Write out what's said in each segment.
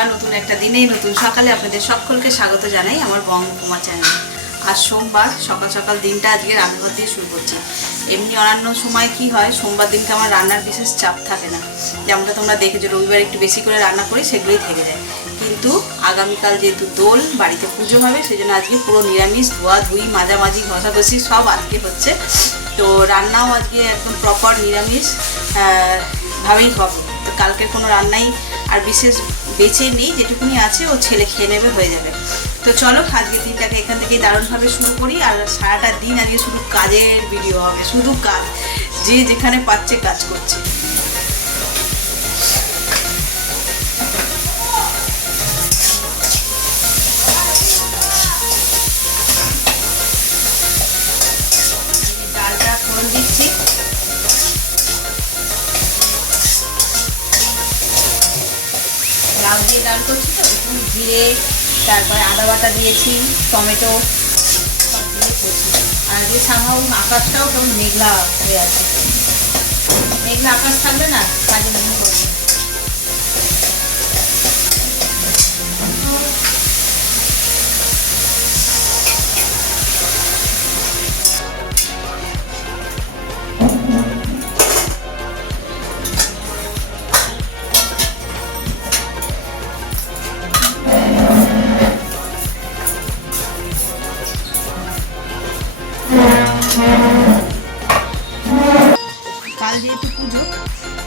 বন্ধুরা, নতুন একটা দিনেই নতুন সকালে আপনাদের সকলকে স্বাগত জানাই আমার বঙ্গকুমা চ্যানেলে। আজ সোমবার সকাল সকাল দিনটা আজকে রান্নাঘর দিয়ে শুরু করছি। এমনি অন্যান্য সময় কি হয়, সোমবার দিনকে আমার রান্নার বিশেষ চাপ থাকে না, যেমনটা তোমরা দেখেছো রবিবার একটু বেশি করে রান্না করি, সেগুলোই থেকে যায়। কিন্তু আগামীকাল যেহেতু দোল, বাড়িতে পুজো হবে, সেই জন্য আজকে পুরো নিরামিষ, ধোয়া ধুই মাঝামাঝি ঘষাঘষি সব আজকে হচ্ছে। তো রান্নাও আজকে একদম প্রপার নিরামিষ ভাবেই হবে। তো কালকের কোনো রান্নাই আর বিশেষ বেঁচে নেই, যেটুকুনি আছে ও ছেলে খেয়ে নেবে, হয়ে যাবে। তো চলো আজকের দিনটাকে এখান থেকে দারুণভাবে শুরু করি। আর সারাটা দিন আজকে শুধু কাজের ভিডিও হবে, শুধু কাজ, যে যেখানে পাচ্ছে কাজ করছে। ডালটা ফোড়ন দিচ্ছি, লাউ দিয়ে ডাল করছি তো, একটু জিরে, তারপরে আদা বাটা দিয়েছি, টমেটো সব দিয়ে করছি। আর আজকে সামাও আকাশটাও কেমন মেঘলা হয়ে আছে, মেঘলা আকাশ থাকবে না, কাজে মনে করবে। কাল যেহেতু পুজো,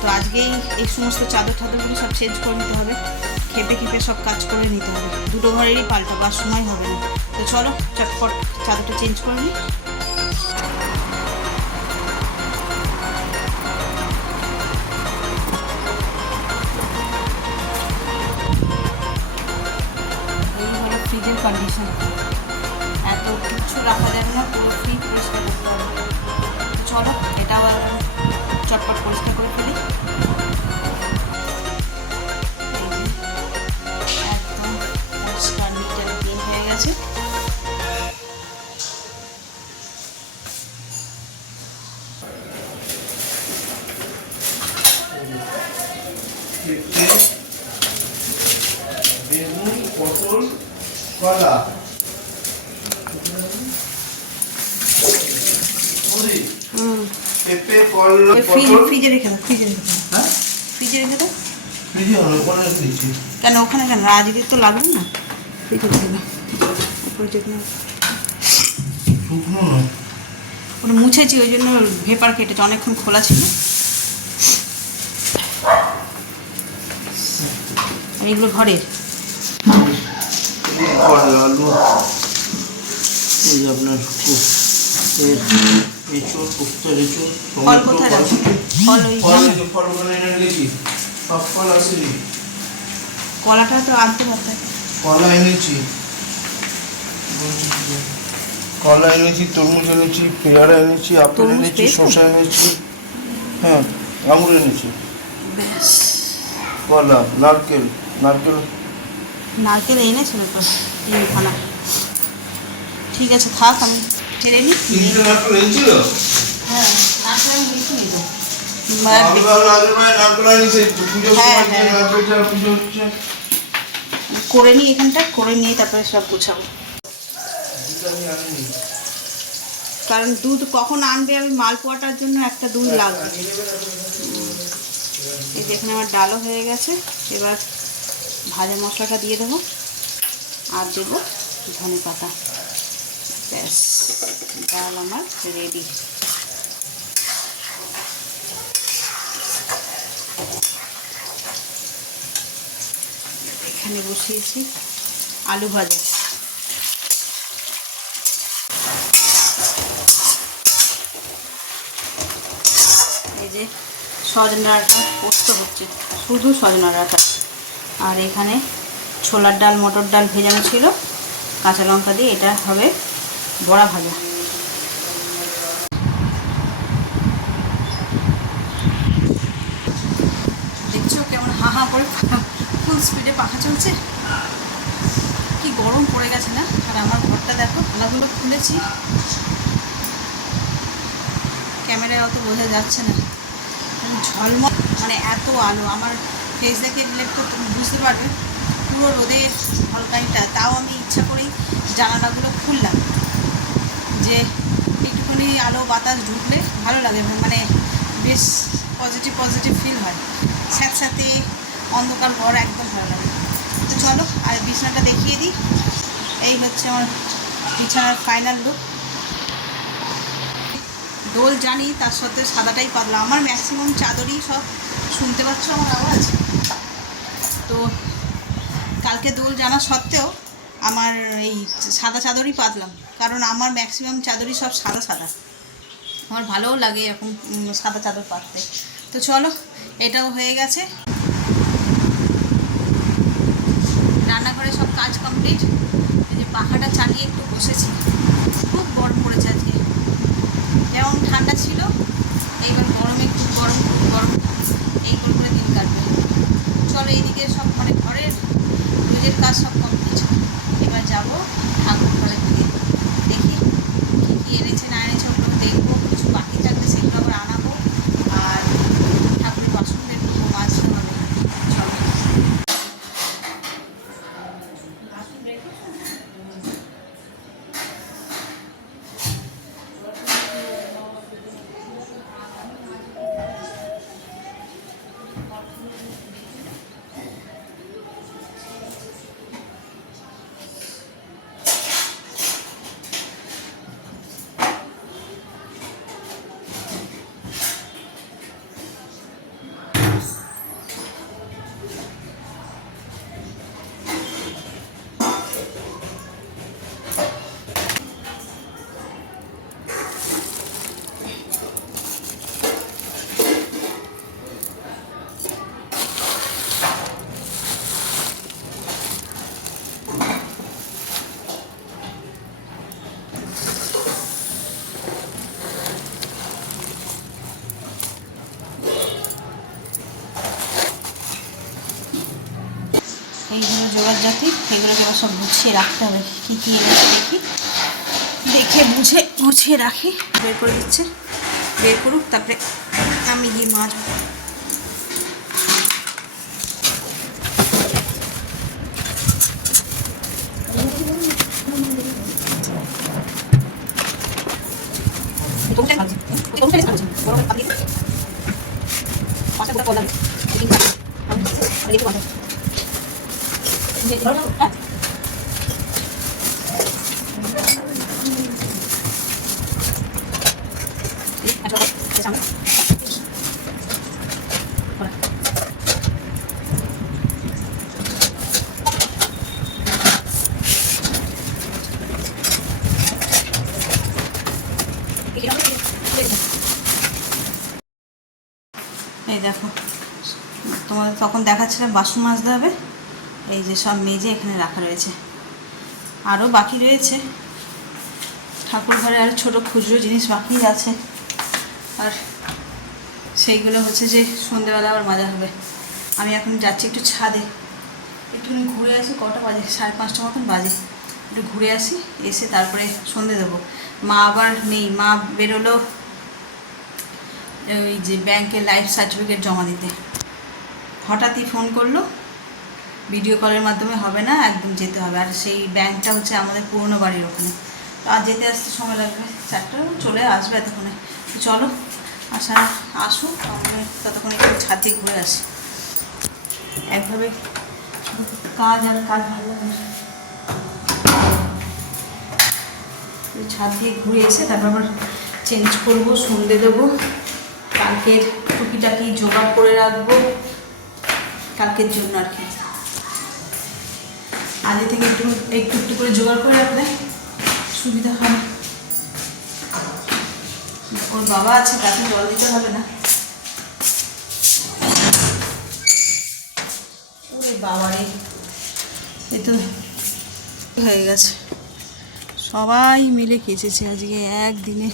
তো আজকেই এই সমস্ত চাদর টাদরগুলো সব চেঞ্জ করে নিতে হবে, খেপে খেপে সব কাজ করে নিতে হবে। দুটো ঘরেরই পাল্টাবো, আর সময় হবে না। তো চলো চটপট চাদরটা চেঞ্জ করে নিই। এই হলো ফ্রিজের কন্ডিশন, এত কিছু রাখা যাবে না, পুরো ফ্রিজ পরিষ্কার করতে হবে। চলো এটাও চটপট পরিষ্কার করে ফেলি। একদম পরিষ্কার নিট অ্যান্ড ক্লিন হয়ে গেছে। বেগুন, পটল, কলা, পেঁপে, কলা, ফ্রিজে রেখে দাও, ফ্রিজে রেখে দাও। হ্যাঁ ফ্রিজে রেখে দাও। ফ্রিজে হলো ওখানে দিয়েছি। কেন ওখানে কেন, আজকে তো লাগবে না, ফ্রিজে রেখে দাও। উপরে যেগুলো শুকনো নয়, ওটা মুছেছি, ওই জন্য ভেপার কেটেছে, অনেকক্ষণ খোলা ছিল। আর এগুলো ঘরের কলা, আলু, এই যে আপনার এঁচড়, শুক্তোর এঁচড়, ফল টমেটো, কোথায় রাখো? ফল ওই ফল ওখানে এনে রেখেছি, সব ফল আসেনি। কলাটা তো আনতে পারতাম। কলা এনেছি, কলা এনেছি, তরমুজ এনেছি, পেয়ারা এনেছি, আপেল তরমুজ এনেছি, পেয়েছো? শসা এনেছি, হ্যাঁ আঙুর এনেছি, ব্যাস, কলা, নারকেল, নারকেল নারকেল এনেছিল তো 3খানা। ঠিক আছে থাক, আমি ছেড়ে নিই। নারকেল এনেছিল। হ্যাঁ নারকেল আমি লিখে নিত। করে নিই এখানটা, করে নিয়ে তারপরে সব গুছাবো। কারণ দুধ কখন আনবে, আমি মালপোয়াটার জন্য একটা দুধ লাগবে। এই যে এখানে আমার ডালও হয়ে গেছে, এবার ভাজা মশলাটা দিয়ে দেবো, আর দেবো ধনে পাতা। ব্যাস, ডাল আমার রেডি। এখানে বসিয়েছি আলু ভাজা। এই যে সজনা ডাঁটা পোস্ত হচ্ছে, শুধু সজনা ডাঁটা। আর এখানে ছোলার ডাল, মটর ডাল ভেজানো ছিল, কাঁচা লঙ্কা দিয়ে, এটা হবে বড়া ভাজা। দেখছো কেমন হা হা করে ফুল স্পিডে পাখা চলছে, কি গরম পড়ে গেছে না। আর আমার ঘরটা দেখো, পালাগুলো খুলেছি, ক্যামেরায় অত বোঝা যাচ্ছে না, ঝলমল, মানে এত আলো। আমার ফেস দেখে দিলে একটু তুমি বুঝতে পারবে পুরো রোদের ঝলকানিটা, তাও আমি ইচ্ছা করেই জানালাগুলো খুললাম যে একটুখানি আলো বাতাস ঢুকলে ভালো লাগে, মানে বেশ পজিটিভ পজিটিভ ফিল হয়। স্যাঁতস্যাঁতে অন্ধকার ঘর একদম ভালো লাগে। তো চলো আর বিছানাটা দেখিয়ে দিই। এই হচ্ছে আমার বিছানার ফাইনাল লুক। দোল জানি, তার সত্ত্বেও সাদাটাই পাতলা। আমার ম্যাক্সিমাম চাদরই সব, শুনতে পাচ্ছ আমার আওয়াজ? তো কালকে দোল জানা সত্ত্বেও আমার এই সাদা চাদরই পাতলাম, কারণ আমার ম্যাক্সিমাম চাদরই সব সাদা সাদা। আমার ভালোও লাগে এরকম সাদা চাদর পাততে। তো চলো, এটাও হয়ে গেছে। রান্নাঘরে সব কাজ কমপ্লিট। এই যে পাখাটা চালিয়ে একটু বসেছি, খুব গরম পড়েছে আজকে। যেমন ঠান্ডা ছিল, এইবার গরমে খুব গরম গরম, এই করে দিন কাটবে। চলো এইদিকে সব মানে ঘরের রোজের কাজ সব কমপ্লিট। এবার যাবো ঠাকুর ঘরের দিকে, দেখি কী কী এনেছে না এনেছে ওগুলো দেখবো। কিছু বাকি থাকলে সেগুলো আবার আনাবো, আর ঠাকুরের বাসনদের মাজতে হবে। চলো এইগুলো জোগাড় জাতি, এগুলোকে এবার সব গুছিয়ে রাখতে হবে। কী কী এনেছে দেখি, দেখে বুঝে গুছিয়ে রাখি। বের করে দিচ্ছে, বের করুক, তারপরে আমি গিয়ে মাজবো। এই দেখো, তোমাদের তখন দেখাচ্ছিলাম বাসন মাজতে হবে। এই যে সব মেজে এখানে রাখা রয়েছে, আরও বাকি রয়েছে। ঠাকুর ঘরে আরও ছোটো খুচরো জিনিস বাকি আছে, আর সেইগুলো হচ্ছে যে সন্ধ্যেবেলা আবার মাজা হবে। আমি এখন যাচ্ছি একটু ছাদে, একটুখানি ঘুরে আসি। কটা বাজে? 5:30 মতন বাজে। একটু ঘুরে আসি, এসে তারপরে সন্ধে দেবো। মা আবার নেই, মা বেরোলো ওই যে ব্যাংকে লাইফ সার্টিফিকেট জমা দিতে। হঠাৎই ফোন করলো, ভিডিও কলের মাধ্যমে হবে না, একদম যেতে হবে। আর সেই ব্যাংকটা হচ্ছে আমাদের পুরনো বাড়ির ওখানে, তো আর যেতে আসতে সময় লাগবে। 4টা চলে আসবে এতক্ষণে। তো চলো আসুক, আমি ততক্ষণ একটু ছাদ দিয়ে ঘুরে আসি। একভাবে কাজ আর কাজ ভালো লাগে না। ছাদ দিয়ে ঘুরে এসে তারপর আবার চেঞ্জ করবো, সন্ধে দেবো। কালকের টুকিটাকি জোগাড় করে রাখবো কালকের জন্য আর কি। আগে থেকে একটু একটু একটু করে জোগাড় করে রাখলে সুবিধা হয়। ওর বাবা আছে, তাকে জল দিতে হবে না। ওরে বাবারে, এ তো হয়ে গেছে। সবাই মিলে কেচেছে আজকে একদিনে।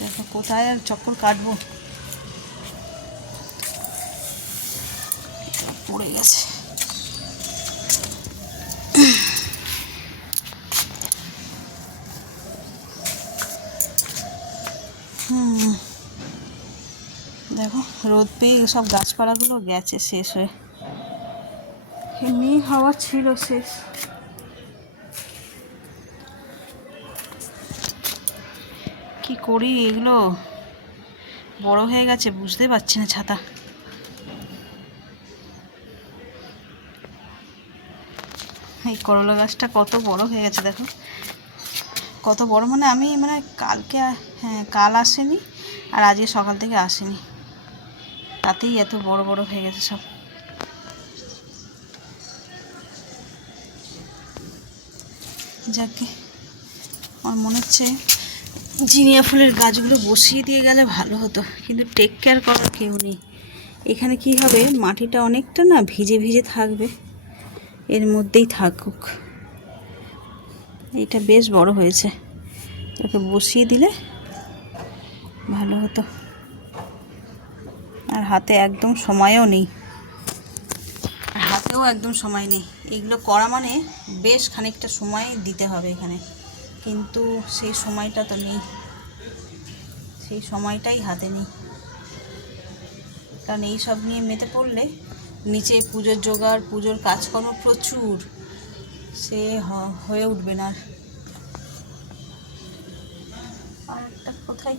দেখো কোথায় আর চক্কর কাটবো, পড়ে গেছে। দেখো রোদ পেয়ে সব গাছপালাগুলো গেছে শেষ হয়ে। এমনি হাওয়া ছিল শেষ। কি করি, এগুলো বড় হয়ে গেছে, বুঝতে পারছি না। ছাতা এই করলা গাছটা কত বড় হয়ে গেছে দেখো, কত বড়। মানে আমি কালকে, হ্যাঁ কাল আসেনি আর আজকে সকাল থেকে আসেনি, তাতেই এত বড় বড় হয়ে গেছে সব। যাকে আমার মনে হচ্ছে জিনিয়া ফুলের গাছগুলো বসিয়ে দিয়ে গেলে ভালো হতো, কিন্তু টেক কেয়ার করার কেউ নেই। এখানে কি হবে, মাটিটা অনেকটা না ভিজে ভিজে থাকবে, এর মধ্যেই থাকুক। এটা বেশ বড় হয়েছে, ওকে বসিয়ে দিলে ভালো হতো। আর হাতে একদম সময়ও নেই, হাতেও একদম সময় নেই। এগুলো করা মানে বেশ খানিকটা সময় দিতে হবে এখানে, কিন্তু সেই সময়টা তো নেই, সেই সময়টাই হাতে নেই। কারণ এই সব নিয়ে মেতে পড়লে নিচে পুজোর জোগাড়, পুজোর কাজকর্ম প্রচুর, সে হয়ে উঠবে না। আর একটা কোথায়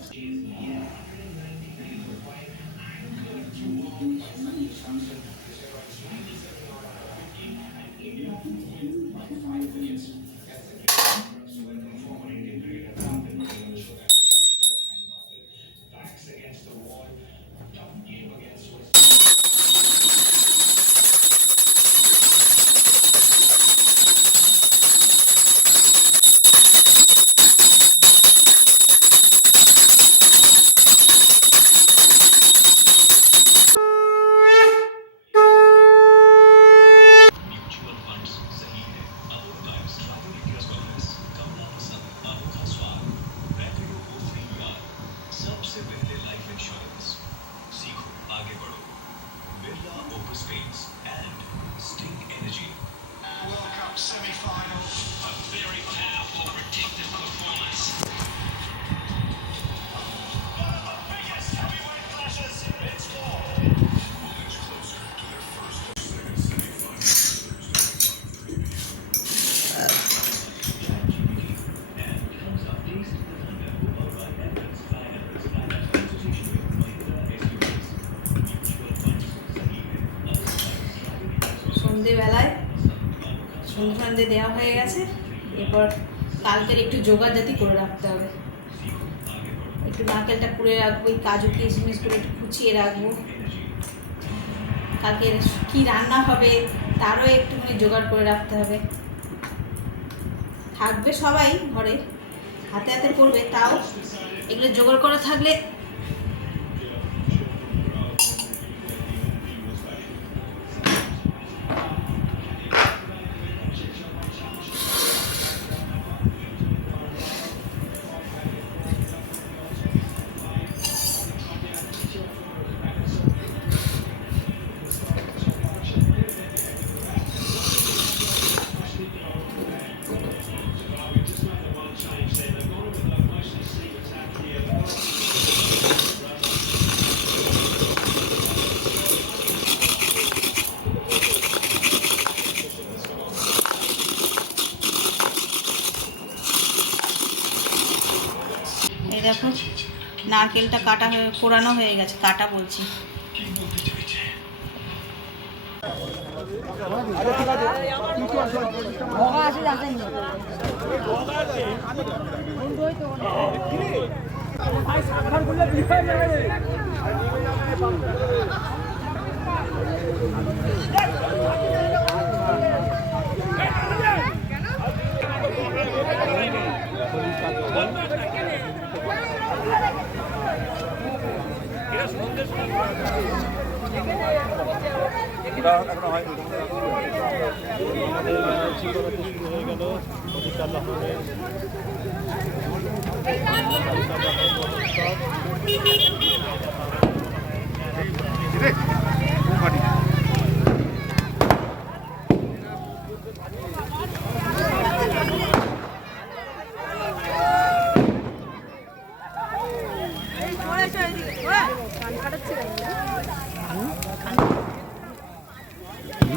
সন্ধেবেলায় সন্ধে দেওয়া হয়ে গেছে। এরপর কালকের একটু জোগাড় জাতি করে রাখতে হবে। একটু নারকেলটা কুড়ে রাখবো, এই কাজু কিশমিশ করে একটু কুচিয়ে রাখবো। কালকে কি রান্না হবে তারও একটুখানি জোগাড় করে রাখতে হবে। থাকবে সবাই ঘরে, হাতে হাতে করবে, তাও এগুলো জোগাড় করা থাকলে দেখো নারকেলটা কাটা হয়ে কোরানো হয়ে গেছে, কাটা বলছি।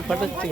পাঠাচ্ছে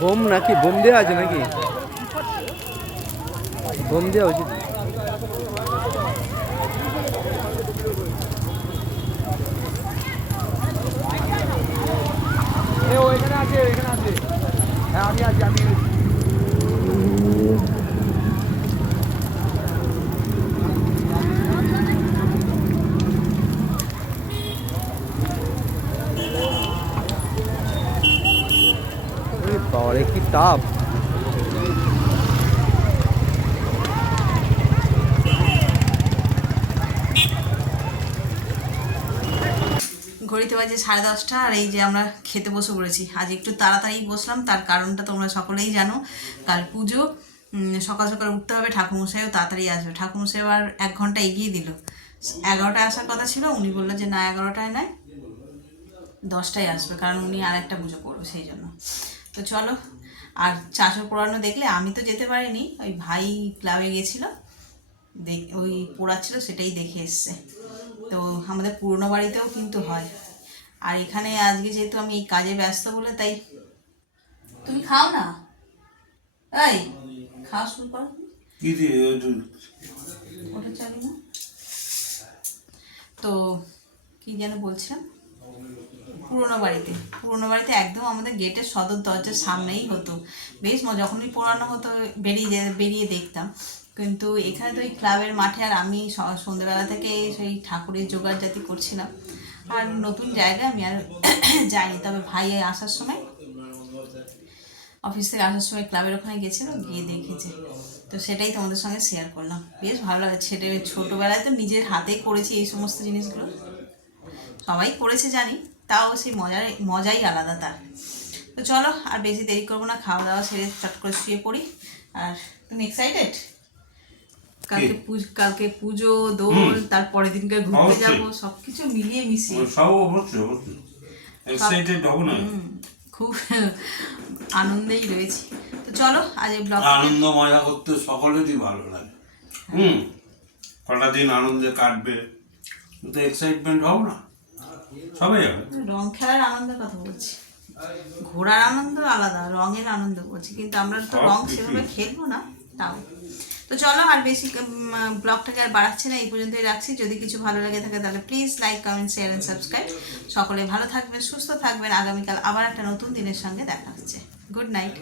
বোম নাকি বোম দেওয়া আছে নাকি বোম দেওয়া উচিত এখানে আছে হ্যাঁ আমি আছি বাবারে কি তাপ ঘড়িতে বাজে 10:30 আর এই যে আমরা খেতে বসে পড়েছি। আজ একটু তাড়াতাড়ি বসলাম, তার কারণটা তোমরা সকলেই জানো। কাল পুজো, সকাল সকাল উঠতে হবে, ঠাকুরমশাইও তাড়াতাড়ি আসবে। ঠাকুরমশাই আবার 1 ঘন্টা এগিয়ে দিল। 11টায় আসার কথা ছিল, উনি বললো যে না 11টায় নয় 10টায় আসবে, কারণ উনি আর একটা পুজো করবে সেই জন্য। তো চলো, আর চাঁচর পোড়ানো দেখলে আমি তো যেতে পারিনি, ওই ভাই ক্লাবে গেছিলো, ওই পোড়াচ্ছিল সেটাই দেখে এসছে। তো আমাদের পুরনো বাড়িতেও কিন্তু হয়। আর এখানে আজকে যেহেতু আমি এই কাজে ব্যস্ত বলে তাই। তুমি খাও না, এই খাওয়া শুরু করো। ওটা চাবি না তো, কি যেন বলছিলাম। পুরোনো বাড়িতে একদম আমাদের গেটের সদর দরজার সামনেই হতো। বেশ মজা, যখনই পোড়ানো হতো বেরিয়ে দেখতাম। কিন্তু এখানে তো ওই ক্লাবের মাঠে, আর আমি সন্ধ্যেবেলা থেকে সেই ঠাকুরের জোগাড় জাতি করছিলাম। আর নতুন জায়গায় আমি আর যাইনি, তবে ভাই আসার সময়, অফিস থেকে আসার সময় ক্লাবের ওখানে গেছিলো, গিয়ে দেখেছে। তো সেটাই তোমাদের সঙ্গে শেয়ার করলাম। বেশ ভালো লাগে। ছোটোবেলায় তো নিজের হাতেই করেছি এই সমস্ত জিনিসগুলো, সবাই করেছে জানি, তাও সেই মজাই আলাদা তার। তো চলো, আর বেশি দেরি করবো না, খাওয়া দাওয়া সেরে চট করে শুয়ে পড়ি। আর তুমি এক্সাইটেড? কালকে পুজো, দোল, তারপরের দিনকে ঘুরতে যাবো, সবকিছু মিলিয়ে মিশিয়ে খুব আনন্দেই রয়েছি। তো চলো, আজ এই ব্লগ আনন্দ মজা করতে সকলেরই ভালো লাগে। কটা দিন আনন্দে কাটবে, কিন্তু এক্সাইটমেন্ট হও না, সবাই যাবে। রং খেলার আনন্দের কথা বলছি, ঘোরার আনন্দ আলাদা, রঙের আনন্দ বলছি, কিন্তু আমরা তো রং সেভাবে খেলবো না তাও। তো চলো, আর বেশি ব্লগটাকে আর বাড়াচ্ছি না, এই পর্যন্তই রাখছি। যদি কিছু ভালো লাগে থাকে তাহলে please like, comment, share and subscribe. সকলে ভালো থাকবেন, সুস্থ থাকবেন। আগামীকাল আবার একটা নতুন দিনের সঙ্গে দেখা হচ্ছে। Good night.